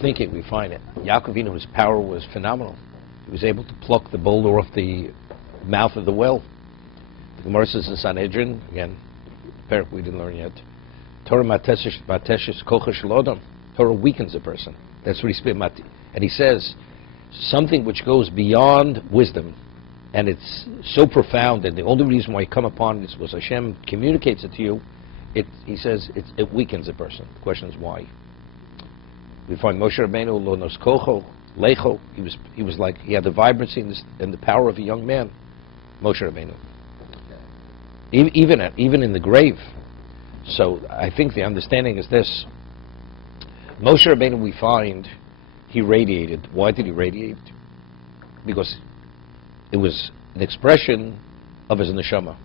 thinking, we find it. Yaakov, his power was phenomenal. He was able to pluck the boulder off the mouth of the well. The Gemara says in Sanhedrin, again, parak we didn't learn yet, Torah mateshes kocha shel adam. Torah weakens a person. That's what he speaks about. And he says, something which goes beyond wisdom, and it's so profound, and the only reason why you come upon it is because Hashem communicates it to you. He says it weakens a person. The question is why. We find Moshe Rabbeinu lo nos kocho lecho. He was like, he had the vibrancy and the power of a young man. Moshe Rabbeinu. Even in the grave. So I think the understanding is this. Moshe Rabbeinu, we find, he radiated. Why did he radiate? Because it was an expression of his neshama.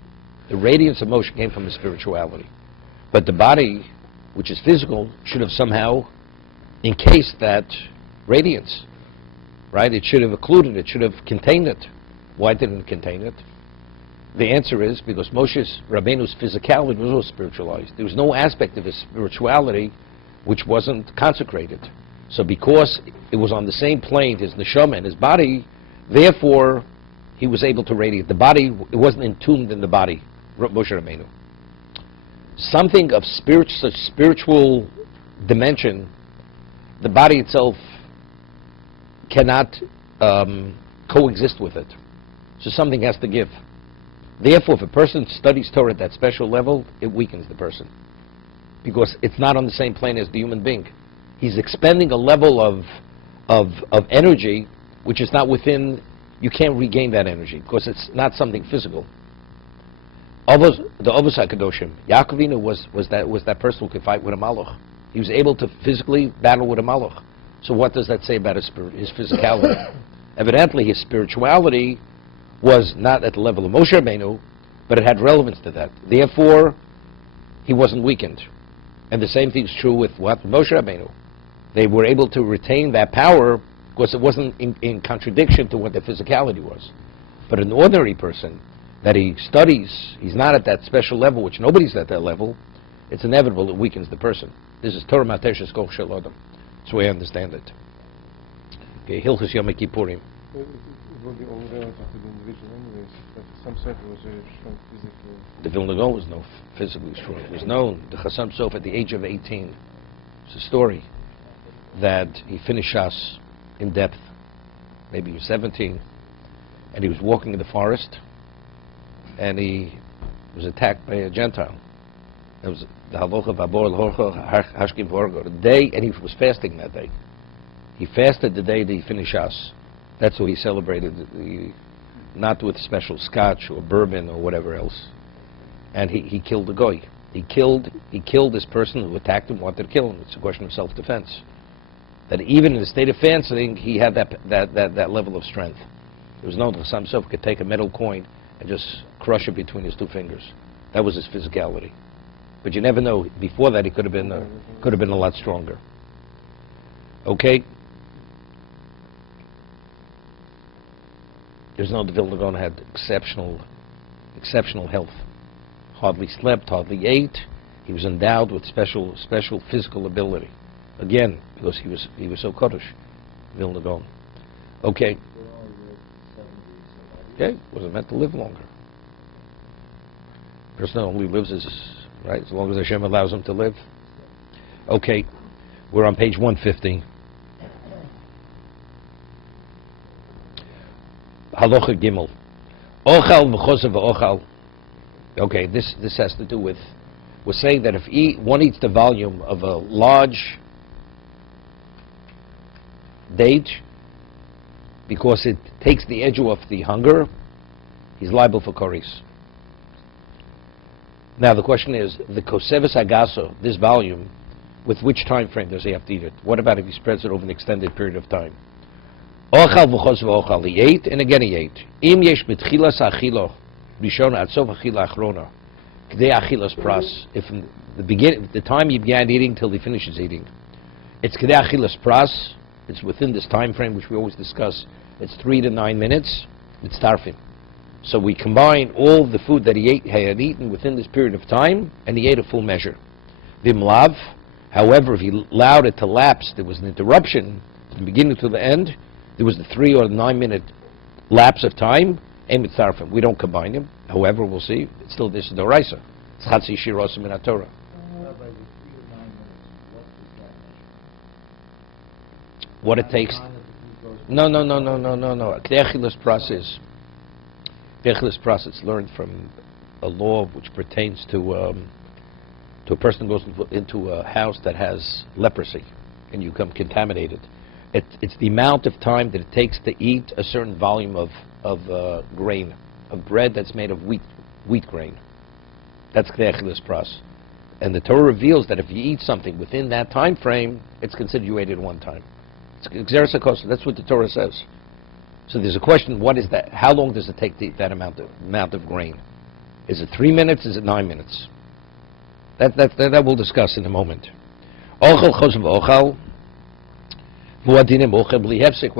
The radiance of Moshe came from his spirituality. But the body, which is physical, should have somehow encased that radiance. Right? It should have occluded it, should have contained it. Why didn't it contain it? The answer is because Moshe Rabbeinu's physicality was also spiritualized. There was no aspect of his spirituality which wasn't consecrated. So because it was on the same plane, his neshama and his body, therefore he was able to radiate. The body, it wasn't entombed in the body, Moshe Rabbeinu. Something of spiritual dimension, the body itself cannot coexist with it. So something has to give. Therefore, if a person studies Torah at that special level, it weakens the person. Because it's not on the same plane as the human being. He's expending a level of energy which is not within, you can't regain that energy because it's not something physical. The Avos HaKadoshim, Yaakov was that person who could fight with a malach. He was able to physically battle with a malach. So what does that say about his physicality? Evidently his spirituality was not at the level of Moshe Rabbeinu, but it had relevance to that. Therefore, he wasn't weakened. And the same thing is true with Moshe Rabbeinu. They were able to retain that power because it wasn't in contradiction to what their physicality was. But an ordinary person that he studies, he's not at that special level, which nobody's at that level, it's inevitable it weakens the person. This is Torah Mateshes Koch Shel Adam. That's the way I understand it. Okay, Hilchos Yom Kippurim. It will be all relative to the individual anyways, but some said it was very strong physically. The Vilna Gaon was no physically strong. It was known, the Chassam Sof at the age of 18, it's a story that he finished Shas in depth. Maybe he was 17, and he was walking in the forest, and he was attacked by a Gentile. It was the Havocha Vabor L'Horcha Hashkim Vorgo. The day, and he was fasting that day. He fasted the day that he finished Shas. That's what he celebrated, not with special scotch or bourbon or whatever else. And he killed the goy. He killed this person who attacked him, wanted to kill him. It's a question of self-defense. That even in the state of fasting, he had that level of strength. There was no Chassam Sof could take a metal coin and just crush it between his two fingers. That was his physicality. But you never know. Before that, he could have been a lot stronger. Okay. There's no, the Vilna Gaon had exceptional health. Hardly slept, hardly ate. He was endowed with special physical ability. Again, because he was so Kodesh, Vilna Gaon. Okay. Okay, wasn't meant to live longer. Person only lives as long as Hashem allows him to live. Okay, we're on page 150. Halacha Gimel. Ochal v'chosav v'ochal. Okay, this has to do with, we're saying that if one eats the volume of a large date, because it takes the edge off the hunger, he's liable for koris. Now the question is, the koseves agaso, this volume, with which time frame does he have to eat it? What about if he spreads it over an extended period of time? Ochal v'chos v'ochal, he ate and again he ate. Im yesh betchilas achilo, rishona ad sof achila achrona, k'dei achilas pras. If from the time he began eating till he finishes eating, it's k'dei achilas pras. It's within this time frame which we always discuss. It's 3 to 9 minutes. It's tarfim. So we combine all the food that he had eaten within this period of time, and he ate a full measure. Vimlav, However, if he allowed it to lapse, there was an interruption from the beginning to the end. There was the 3 or 9 minute lapse of time. We don't combine them. However, we'll see. It's still this is the Oraisa. It's Chatzi Shirosim in Torah. What it takes? No. K'dechilas process. K'dechilas process learned from a law which pertains to a person who goes into a house that has leprosy, and you come contaminated. It's the amount of time that it takes to eat a certain volume of grain, of bread that's made of wheat grain. That's K'dechilas process. And the Torah reveals that if you eat something within that time frame, it's considered you ate it one time. That's what the Torah says. So there's a question: what is that? How long does it take to eat that amount of grain? Is it 3 minutes? Is it 9 minutes? That we'll discuss in a moment. What a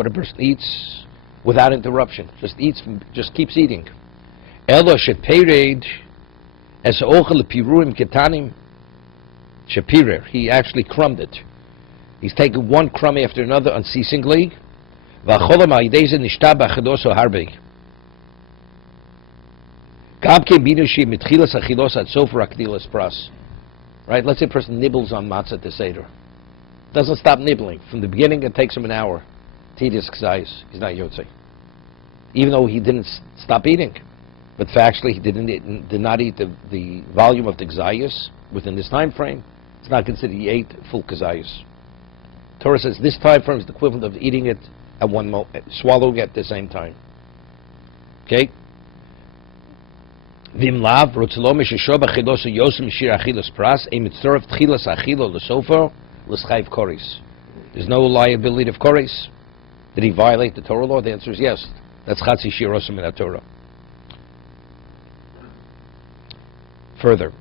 person eats without interruption, just keeps eating. He actually crumbed it. He's taken one crumb after another unceasingly. Right? Let's say a person nibbles on matzah to Seder. Doesn't stop nibbling. From the beginning, it takes him an hour to eat his k'zayis. He's not yotzei. Even though he didn't stop eating. But factually, he did not eat the volume of the k'zayis within this time frame. It's not considered he ate full k'zayis. Torah says this time frame is the equivalent of eating it at one moment, swallowing it at the same time. Okay? There's no liability of koris. Did he violate the Torah law? The answer is yes. That's Chatzi Shirosim in Torah. Further.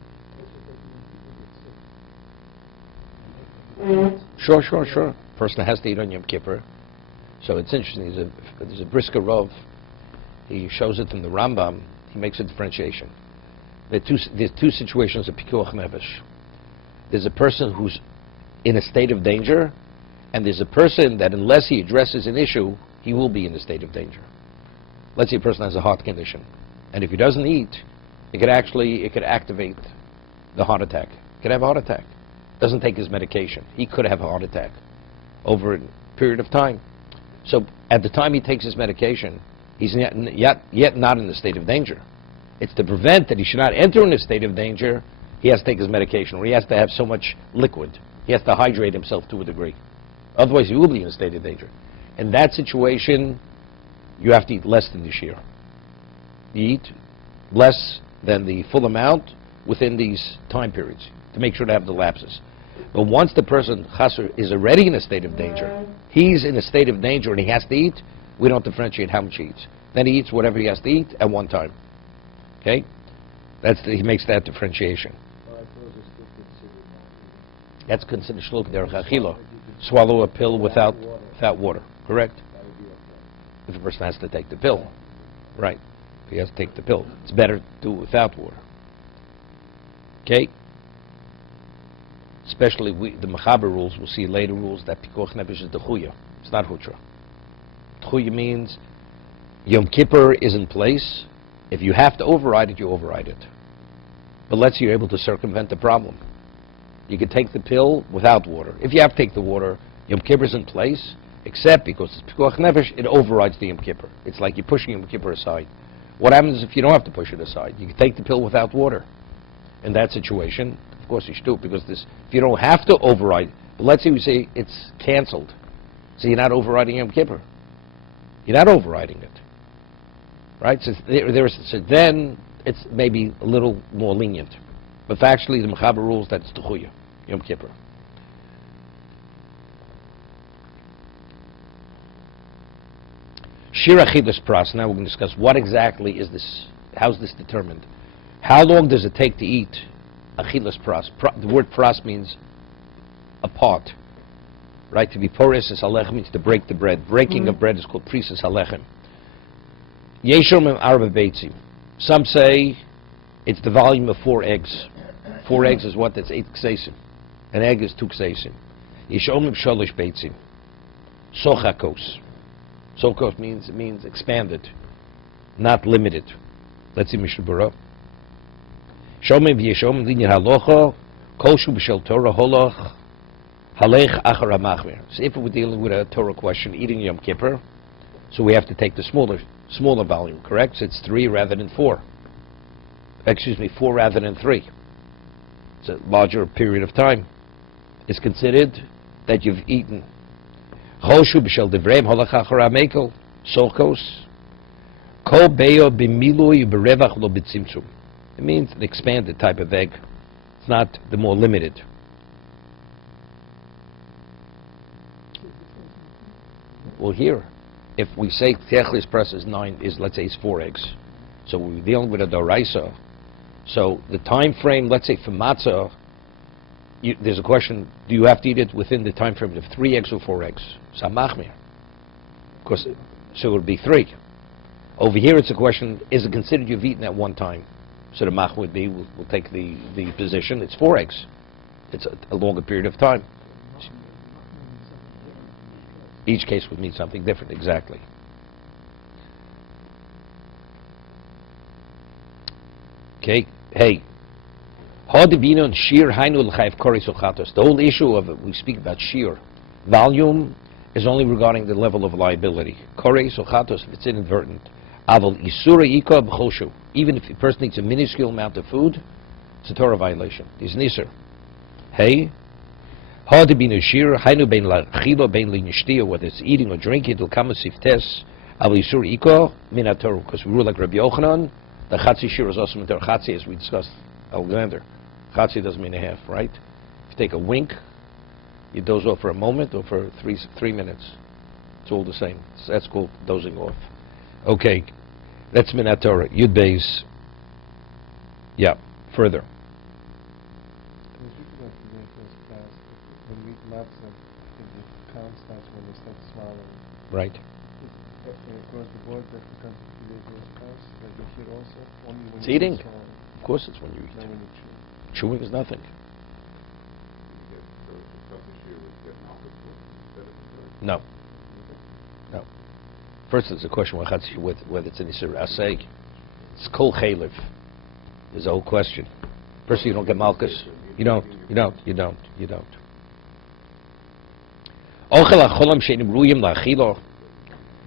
Sure. Person has to eat on Yom Kippur. So it's interesting. There's a Brisker Rov. He shows it in the Rambam. He makes a differentiation. There's two situations of Pikuach Nefesh. There's a person who's in a state of danger, and there's a person that unless he addresses an issue, he will be in a state of danger. Let's say a person has a heart condition, and if he doesn't eat, it could activate the heart attack. He could have a heart attack. Doesn't take his medication. He could have a heart attack over a period of time. So at the time he takes his medication, he's yet not in a state of danger. It's to prevent that he should not enter in a state of danger, he has to take his medication, or he has to have so much liquid. He has to hydrate himself to a degree. Otherwise he will be in a state of danger. In that situation, you have to eat less than the shear. You eat less than the full amount within these time periods to make sure to have the lapses. But once the person, chasser, is already in a state of danger, he's in a state of danger and he has to eat, we don't differentiate how much he eats. Then he eats whatever he has to eat at one time. Okay? He makes that differentiation. That's considered shluk derech achila. Swallow a pill without water. Correct? If a person has to take the pill. Right. If he has to take the pill. It's better to do it without water. Okay? Especially the Mechaber rules, we'll see later rules that Pikuach Nefesh is the Chuya. It's not Hutra. Chuya means Yom Kippur is in place. If you have to override it, you override it. But let's say you're able to circumvent the problem. You can take the pill without water. If you have to take the water, Yom Kippur is in place, except because it's Pikuach Nefesh, it overrides the Yom Kippur. It's like you're pushing Yom Kippur aside. What happens if you don't have to push it aside? You can take the pill without water. In that situation, of course you should do it, because if you don't have to override, but let's say we say it's canceled, so you're not overriding Yom Kippur. You're not overriding it. Right? So then it's maybe a little more lenient. But factually, the Mechaber rules that it's Techuya, Yom Kippur. Shir Achilas Pras. Now we're going to discuss what exactly is this, how's this determined? How long does it take to eat Achilas Pras? The word Pras means apart. Right? To be porous is halechem, means to break the bread. Breaking of bread is called prisus halechem. Yeshom arba beitzim. Some say it's the volume of 4 eggs. 4 eggs is what? That's 8 ksesim. An egg is 2 kseisim. Yishomim sholish beitzim. Sochakos. Sochakos means expanded, not limited. Let's see Mishna Berura. Shomim v'yishomim linyan halocha koshu b'shel Torah holoch halech achar hamachmir. So if we're dealing with a Torah question, eating Yom Kippur, so we have to take the smaller volume, correct? So it's 3 rather than 4. 4 rather than 3. It's a larger period of time. It's considered that you've eaten. Choshu b'shel devreim halach achar hamekel sochos kol beyo b'milui b'revach lo b'tzimtzum. It means an expanded type of egg. It's not the more limited. Well, here, if we say Techlis press is 9, let's say it's 4 eggs. So we're dealing with a doraisa. So the time frame, let's say for matzah, there's a question, do you have to eat it within the time frame of 3 eggs or 4 eggs? Samachmir. Of course, so it would be 3. Over here it's a question, is it considered you've eaten at one time? So the mach would be, we'll take the position, it's 4 eggs. It's a longer period of time. Each case would mean something different, exactly. Okay, hey. The whole issue of it, we speak about shear. Volume is only regarding the level of liability. Koreis or chatos, if it's inadvertent. Even if a person eats a minuscule amount of food, it's a Torah violation. It's niser. Hey. Whether it's eating or drinking, it'll come as siftes. Because we rule like Rabbi Yochanan, the chatzi shir is also mitzvah. Chatzi, as we discussed, Alexander. Chatzi doesn't mean a half, right? If you take a wink, you doze off for a moment or for 3 minutes. It's all the same. So that's called dozing off. Okay, that's Minat Torah. Yud Beis. Yeah, further. When we eat matzah, the count starts when they start swallowing. Right. Across the board, that becomes a religious counts, like you hear also, only when It's you eating. swallow. Of course it's when you eat. Not when you chew. Chewing is nothing. No. No. First, it's a question whether it's an Isser Asay. It's Kol Chaylev. There's a whole question. First, you don't get Malchus. You don't.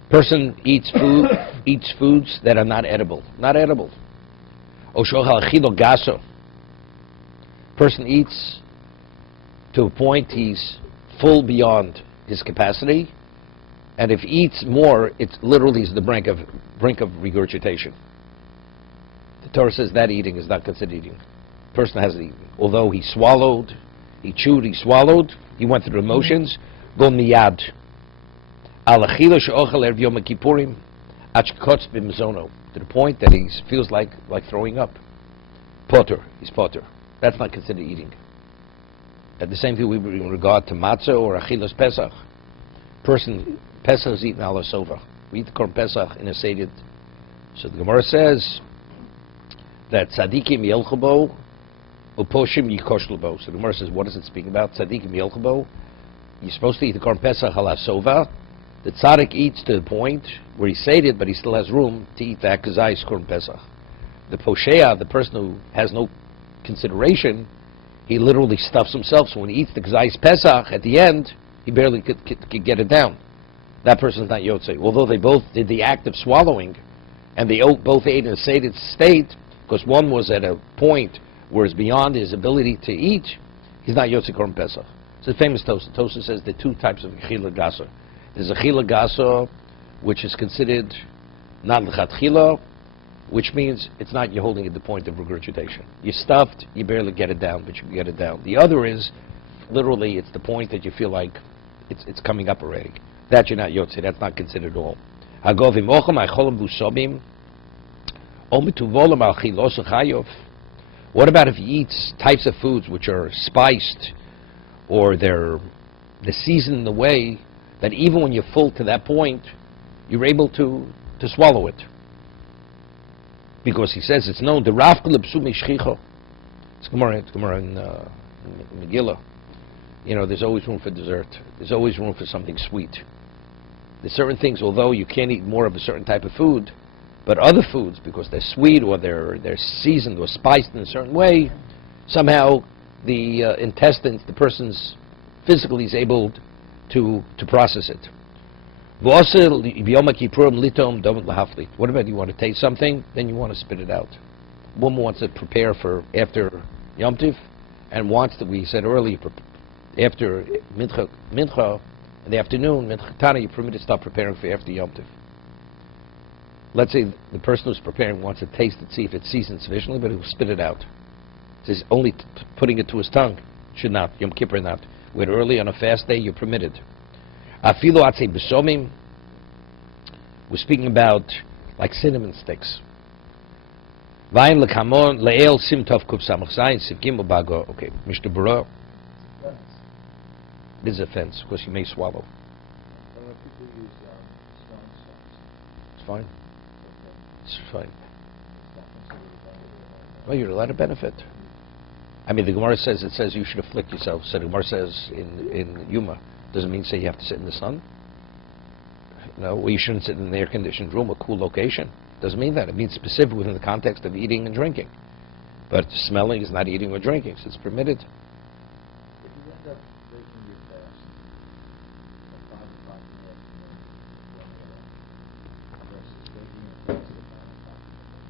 Person eats foods that are not edible. Not edible. Person eats to a point he's full beyond his capacity, and if he eats more, it literally is the brink of regurgitation. The Torah says that eating is not considered eating. Person hasn't eaten. Although he swallowed, he chewed, he swallowed, he went through the motions, go miyad. To the point that he feels like throwing up. Potter, he's potter. That's not considered eating. At the same thing we in regard to matzah or achilas pesach. Person, pesach is eaten ala sova. We eat the korban pesach in a seder. So the Gemara says that tzadikim yelchabo uposhim yikoshlubo. So the Gemara says, what is it speaking about? Tzadikim yelchabo. You're supposed to eat the korban pesach ala sova. The tzaddik eats to the point where he's sated, but he still has room to eat that kazai korban pesach. The poshea, the person who has no consideration, he literally stuffs himself. So when he eats the kazai pesach, at the end, he barely could get it down. That person is not yotzei. Although they both did the act of swallowing, and they both ate in a sated state, because one was at a point where it's beyond his ability to eat, he's not yotzei korban pesach. It's a famous Tosa. Tosa says there are 2 types of chila gasa. There's a chila gasa, which is considered not l'chatchila, which means it's not you're holding at the point of regurgitation. You're stuffed, you barely get it down, but you can get it down. The other is, literally, it's the point that you feel like it's coming up already. That you're not yotze, that's not considered at all. What about if he eats types of foods which are spiced, or they're seasoned in a way that even when you're full to that point, you're able to swallow it? Because he says it's known, the Rav Kalipsu Mishchicha. It's Gemara in Megillah. there's always room for dessert. There's always room for something sweet. There's certain things, although you can't eat more of a certain type of food, but other foods, because they're sweet or they're seasoned or spiced in a certain way, somehow the intestines, the person's physically is able to process it. What about you want to taste something, then you want to spit it out? A woman wants to prepare for after Yom Tiv, and wants to, we said earlier, after Mincha in the afternoon, Mincha Tana, you're permitted to start preparing for after Yom Tiv. Let's say the person who's preparing wants to taste it, see if it's seasoned sufficiently, but he'll spit it out. Says only putting it to his tongue should not, Yom Kippur not. Where early on a fast day, you're permitted. Afilu atzei besomim, we're speaking about like cinnamon sticks. Vayin lekamon le'el sim tov kuf samach zayin sivkim ubago. Okay, Mishna Berura. This is a fence, because you may swallow. It's fine. It's fine. Well, you're allowed to benefit. I mean, the Gemara says, it says you should afflict yourself. So the Gemara says in Yuma, doesn't mean say you have to sit in the sun. No, well, you shouldn't sit in an air-conditioned room, a cool location. Doesn't mean that. It means specific within the context of eating and drinking. But smelling is not eating or drinking, so it's permitted. If you end up breaking your fast at 5 o'clock in the afternoon, versus breaking your fast at 9 o'clock in the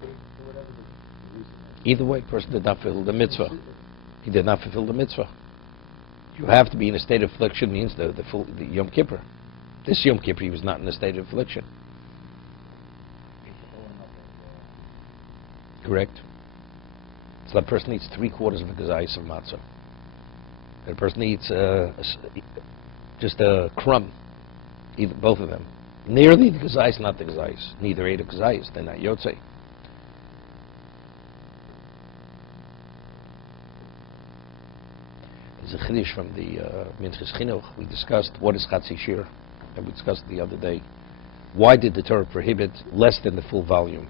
morning, for whatever the reason is. Either way, person did not fulfill the mitzvah. He did not fulfill the mitzvah. You have to be in a state of affliction means the Yom Kippur. This Yom Kippur, he was not in a state of affliction. Correct. So that person eats 3/4 of a gazais of matzah. That person eats just a crumb, either, both of them. Nearly the gazais, not the gazais. Neither ate a gazais, they're not yotzei. There's a chiddush from the Minchas Chinuch. We discussed what is Chatzi Shir, and we discussed the other day. Why did the Torah prohibit less than the full volume?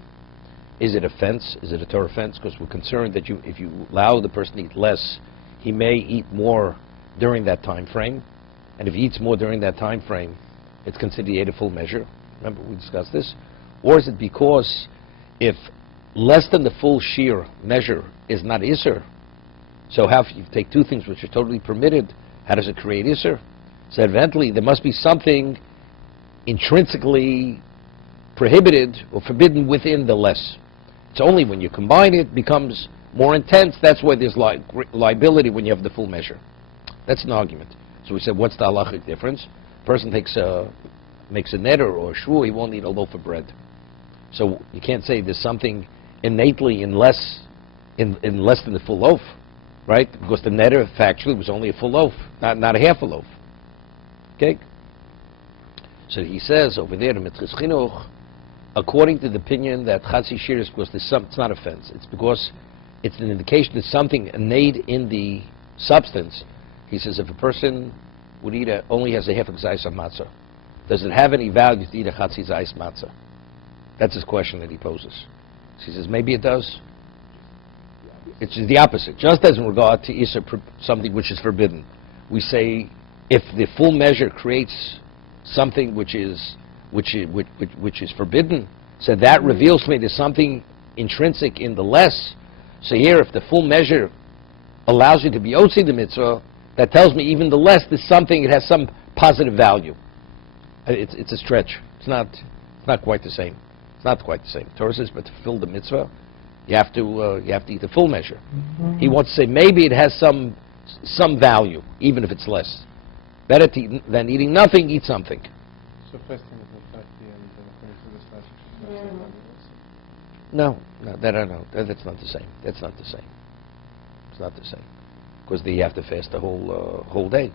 Is it a fence? Is it a Torah fence? Because we're concerned that if you allow the person to eat less, he may eat more during that time frame. And if he eats more during that time frame, it's considered he ate a full measure. Remember, we discussed this. Or is it because if less than the full shear measure is not Isser, so how if you take two things which are totally permitted, how does it create Isser? So evidently there must be something intrinsically prohibited or forbidden within the less. It's only when you combine it becomes more intense. That's why there's liability when you have the full measure. That's an argument. So we said, what's the halachic difference? Person makes a neder or a shvu, he won't eat a loaf of bread. So you can't say there's something innately in less than the full loaf, right? Because the neder factually was only a full loaf, not a half a loaf. Okay. So he says over there in Minchas Chinuch, according to the opinion that Chatzi Shir is because it's not a fence. It's because it's an indication that something innate in the substance. He says if a person would eat only has a half a gazais of matzah, does it have any value to eat a Chatzi Zais matzah? That's his question that he poses. So he says maybe it does. It's the opposite. Just as in regard to Isser, something which is forbidden, we say if the full measure creates something which is forbidden, so that reveals to me there's something intrinsic in the less. So here, if the full measure allows you to be otzi the mitzvah, that tells me even the less there's something, it has some positive value. It's a stretch. It's not quite the same. It's not quite the same. Torah says, but to fulfill the mitzvah, you have to eat the full measure. Mm-hmm. He wants to say maybe it has some value, even if it's less. Better than eating nothing, eat something. So fasting is not 5 p.m. and according to this logic, No, that I know. That's not the same. That's not the same. It's not the same. Because you have to fast the whole day.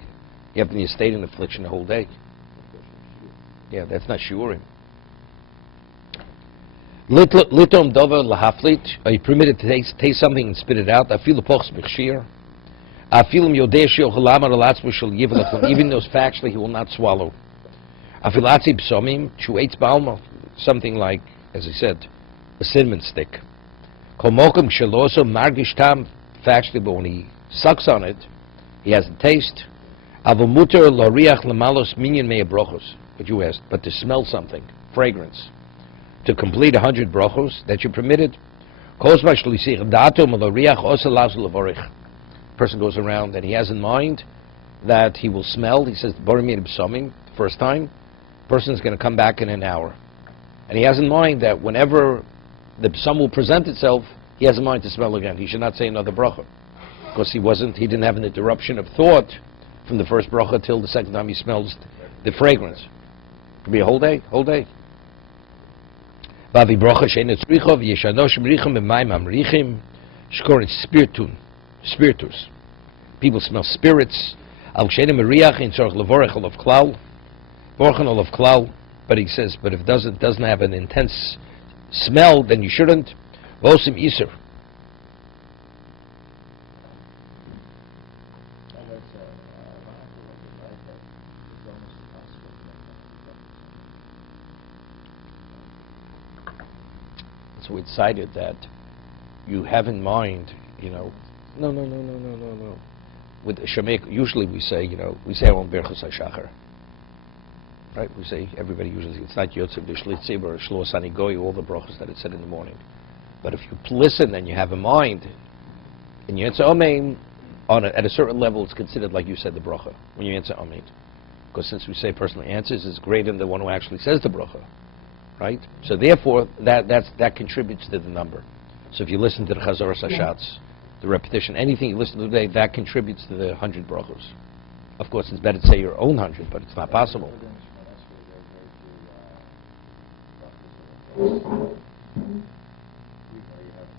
You have to be in a state of affliction the whole day. Yeah, that's not shiurim. Litom dover lahaflit. Are you permitted to taste something and spit it out? I feel the pochs b'chshir. I feel him yodeh she'ochalam alatzmu shel yivelachon. Even though factually he will not swallow. I feel atzi b'somim chuetz ba'alma. Something like, as I said, a cinnamon stick. Kol mokum sheloso margish tam. Factually, but when he sucks on it, He has the taste. Avumuter loriach lemalos minyan mea brochos. But you asked, but to smell something, fragrance, to complete 100 brochos, that you're permitted. Person goes around and he has in mind that he will smell. He says, Borimir b'samim, first time. Person is going to come back in an hour. And he has in mind that whenever the psalm will present itself, he has in mind to smell again. He should not say another bracha, because he didn't have an interruption of thought from the first bracha till the second time he smells the fragrance. It could be a whole day. Vavi bracha she'enet tzricha v'yeshanosh mrichim b'mayim amrichim shkorit spiritus. People smell spirits. Al she'enet meriach in tzorach levorech olav klal, vorchen olav klal. But he says, but if it doesn't have an intense smell, then you shouldn't. Vosim iser. So we decided that you have in mind, no. With Shemek, usually we say our own Berchus HaShachar. Right? We say, everybody usually, it's not Yotzev B'Shlitzib or Shlo Sani Goy, all the brachas that it said in the morning. But if you listen and you have a mind, and you answer Amen, at a certain level it's considered like you said the bracha, when you answer Amen. Because since we say personally answers is greater than the one who actually says the bracha. Right? So therefore, that contributes to the number. So if you listen to the Chazoras Hashatz, the repetition, anything you listen to today, that contributes to the 100 brachos. Of course, it's better to say your own 100, but it's not possible.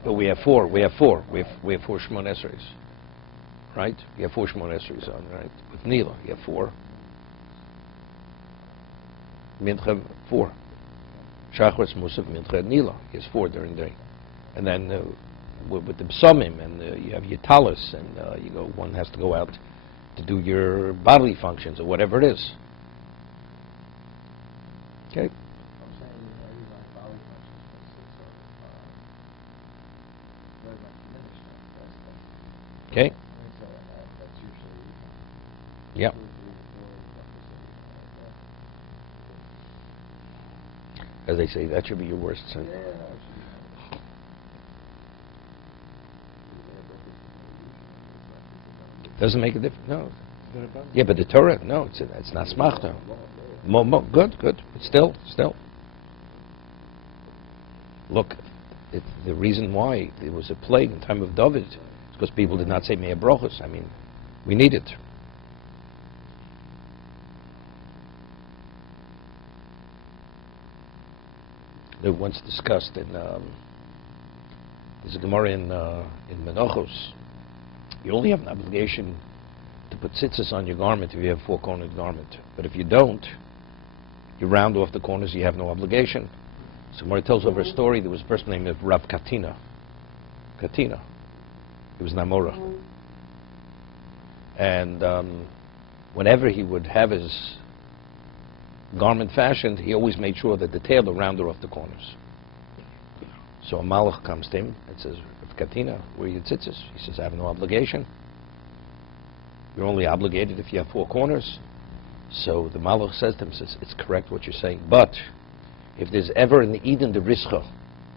But we have four Shmon Esreis. Right? We have 4 Shmon Esreis on, right? With Nila, you have 4. Mincha, 4. Shachris, Musaf, Mincha, Nila. He has 4 during the day. And then with the Psomim, and you have your Talis, and one has to go out to do your bodily functions, or whatever it is. Okay? Okay? Yeah. As they say, that should be your worst sin. Doesn't make a difference. No. Yeah, but the Torah, no, it's not smachta. Good. But still. Look, the reason why there was a plague in the time of David is because people did not say Mea Brochos. I mean, we need it. They once discussed in there's a Gemara in Menachos. You only have an obligation to put tzitzis on your garment if you have 4-cornered garment. But if you don't, you round off the corners, you have no obligation. So Gemara tells over a story. There was a person named Rav Katina. He was Namora. And whenever he would have his garment fashioned, he always made sure that the tailor rounded off the corners. So a malach comes to him and says, Rav Katina, where are your tzitzis? He says, I have no obligation. You're only obligated if you have 4 corners. So the malach says to him, it's correct what you're saying, but if there's ever an Eden de Rischa,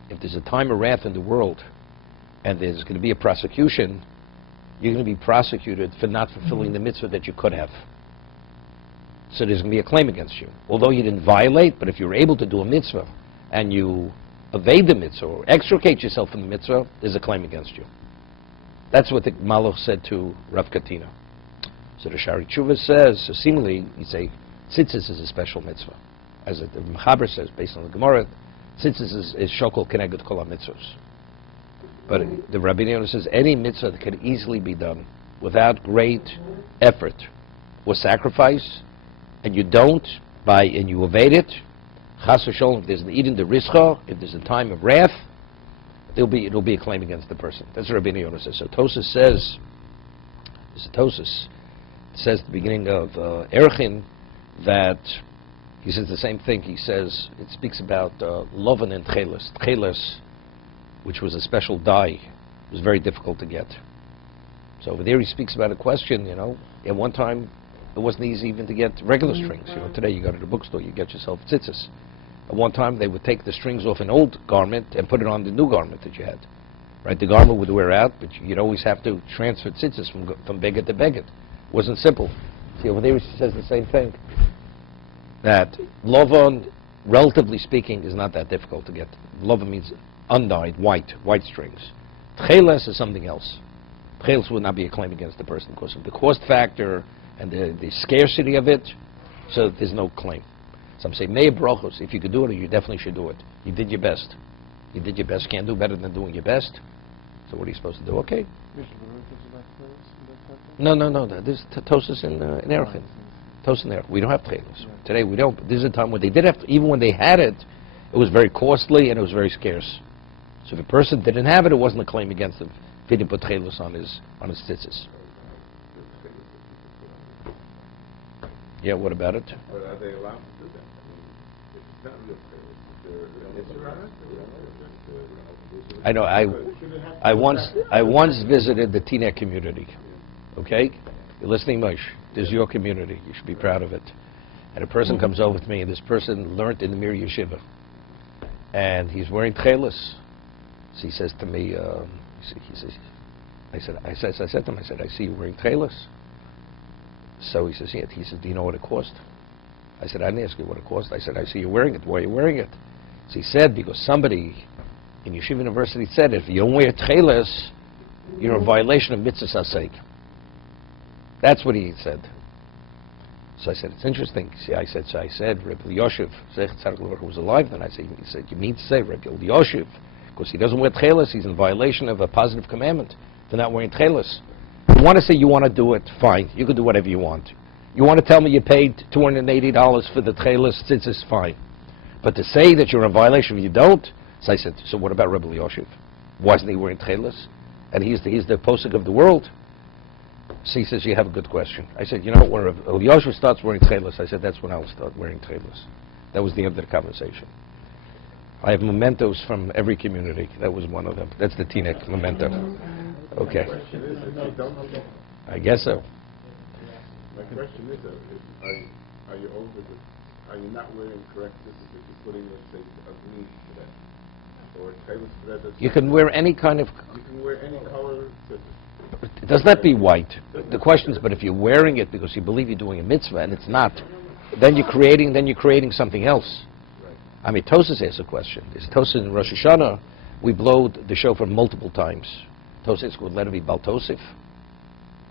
if there's a time of wrath in the world, and there's going to be a prosecution, you're going to be prosecuted for not fulfilling the mitzvah that you could have. So there's going to be a claim against you. Although you didn't violate, but if you're able to do a mitzvah, and you evade the mitzvah, or extricate yourself from the mitzvah, there's a claim against you. That's what the malach said to Rav Katina. So the Shari Tshuva says, so seemingly, you say, tzitzis is a special mitzvah. As the Mechaber says, based on the Gemara, tzitzis is shokol keneged kol ha-mitzvos. But the Rabbi Yonah says, any mitzvah that can easily be done without great effort or sacrifice, and you don't, and you evade it, chas v'sholom, if there's an Eden de Rischa, if there's a time of wrath, it'll be a claim against the person. That's what Rabbi Yonah says. So Tosas says, at the beginning of Erchin, that he says the same thing. He says, it speaks about Lovan and Tcheles. Tcheles, which was a special dye, was very difficult to get. So over there he speaks about a question, at one time it wasn't easy even to get regular strings. Today you go to the bookstore, you get yourself tzitzis. At one time they would take the strings off an old garment and put it on the new garment that you had. Right? The garment would wear out, but you'd always have to transfer tzitzis from beged to beged. It wasn't simple. See, over there he says the same thing. That Lovon, relatively speaking, is not that difficult to get. Lovon means undyed, white strings. Tcheles is something else. Tcheles would not be a claim against the person because of the cost factor and the scarcity of it, so there's no claim. Some say, Mei brochos, if you could do it, you definitely should do it. You did your best. You did your best. Can't do better than doing your best. So what are you supposed to do? Okay. Mishna Berura talks about tcheles in that context? No. There's Tosas in Erechin. Tosas in Erechin. We don't have tcheles. Today we don't. But this is a time when they did have to, even when they had it, it was very costly and it was very scarce. So if a person didn't have it, it wasn't a claim against him. If he didn't put tcheles on his tzitzis. Yeah, what about it? But are they allowed to do that? It's not real fair. I know. I once visited the Teaneck community. Okay, you're listening, Moshe. This is your community. You should be proud of it. And a person comes over to me, and this person learned in the Mir Yeshiva, and he's wearing tcheles. So he says to me, I said to him, I see you wearing tcheles. So he says, yeah. He says, do you know what it cost? I said, I didn't ask you what it cost. I said, I see you wearing it. Why are you wearing it? So he said, because somebody in Yeshiva University said, if you don't wear tcheles, you're in violation of mitzvah sasek. That's what he said. So I said, it's interesting. See, I said, Rebbe Yoshev was alive then. He said, you mean to say Rebbe Yoshev, because he doesn't wear tcheles, he's in violation of a positive commandment for not wearing tcheles. You want to say you want to do it, fine. You can do whatever you want. You want to tell me you paid $280 for the tcheles, tzitzis, fine. But to say that you're in violation if you don't, so I said, so what about Rebbe Yoshev? Wasn't he wearing tcheles? And he's the posek of the world. So he says, you have a good question. I said, when Rebbe Yoshev starts wearing tcheles, I said, that's when I'll start wearing tcheles. That was the end of the conversation. I have mementos from every community. That was one of them. That's the Teaneck memento. Okay. I guess so. My question is, are you over the, are you not wearing correct tzitzis if you're putting it, say, a green to that? Or a tcheles to that? You can wear any kind of... You can wear any color tzitzis. It does not be white. The question is, but if you're wearing it because you believe you're doing a mitzvah and it's not, then you're creating something else. Right. I mean, Tosas asks a question. Is Tosas in Rosh Hashanah, we blow the shofar multiple times. Tosas would let it be Bal Tosif,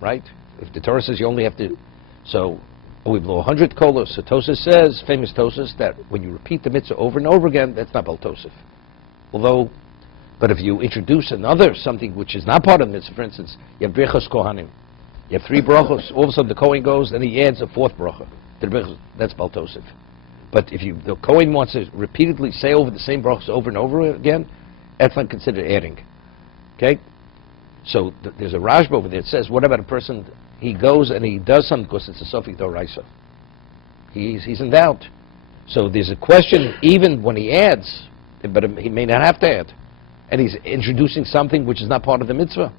right? If the Torah says you only have to, so we blow 100 kolos. So Tosas says, famous Tosas, that when you repeat the mitzvah over and over again, that's not Bal Tosif. Although, but if you introduce something which is not part of the mitzvah, for instance, you have brachos kohanim. You have 3 brachos, all of a sudden the Kohen goes and he adds a 4th bracha. That's Bal Tosif. But if the Kohen wants to repeatedly say over the same brachos over and over again, that's not considered adding. Okay? So there's a Rashba over there that says, what about a person, he goes and he does something because it's a Sofik Doraisa. He's in doubt. So there's a question, even when he adds, but he may not have to add. And he's introducing something which is not part of the mitzvah.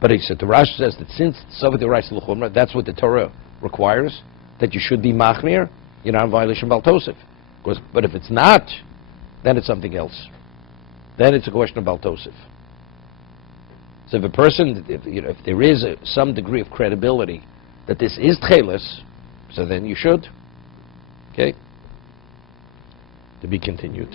But he said, the Rashi says that since Sofik Doraisa L'chumra, that's what the Torah requires, that you should be machmir, you're not in violation of Bal Tosif. But if it's not, then it's something else. Then it's a question of Bal Tosif. So if a person, if there is some degree of credibility that this is tcheles, so then you should. Okay? To be continued.